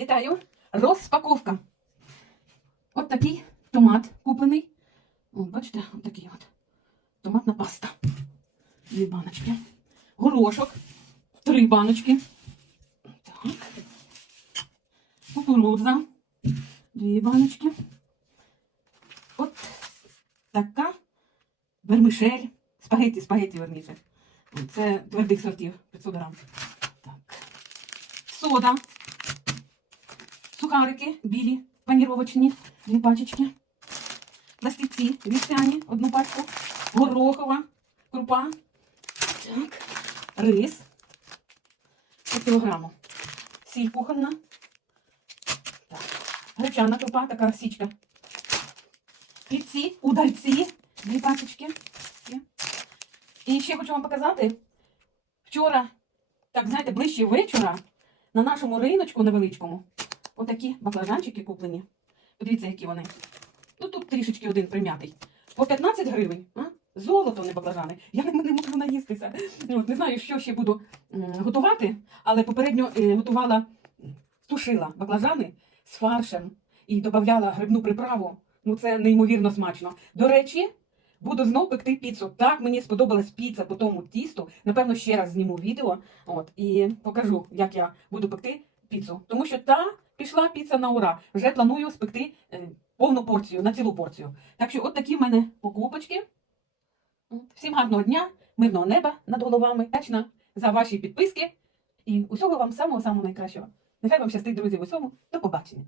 Вітаю! Розпаковка. От такий томат куплений. О, бачите, от такий от. Томатна паста. Дві баночки. Горошок. Три баночки. Так. Кукурудза. Дві баночки. От така вермишель. Спагетті, спагетті верніше. Це твердих сортів 500 грам. Так. Сода. Сухарики білі, паніровочні, дві пачечки. Пластівці вівсяні, одну пачку. Горохова, крупа. Так. Рис. По кілограму. Сіль кухонна. Гречана крупа, така січка. Піці, удальці, дві пачечки. І ще хочу вам показати. Вчора, так знаєте, ближче вечора на нашому риночку невеличкому отакі баклажанчики куплені. Подивіться, які вони. Ну тут трішечки один прим'ятий. По 15 гривень. А? Золото, не баклажани. Я не, не можу наїстися. От, не знаю, що ще буду готувати, але попередньо е, готувала, тушила баклажани з фаршем і додавала грибну приправу. Ну це неймовірно смачно. До речі, буду знов пекти піцу. Так мені сподобалась піца по тому тісту. Напевно, ще раз зніму відео от, і покажу, як я буду пекти піцу. Тому що та пішла піца на ура. Вже планую спекти е, повну порцію, на цілу порцію. Так що, от такі в мене покупочки. Всім гарного дня, мирного неба над головами. Вдячна за ваші підписки і усього вам самого-самого найкращого. Нехай вам щастить, друзі, в усьому. До побачення.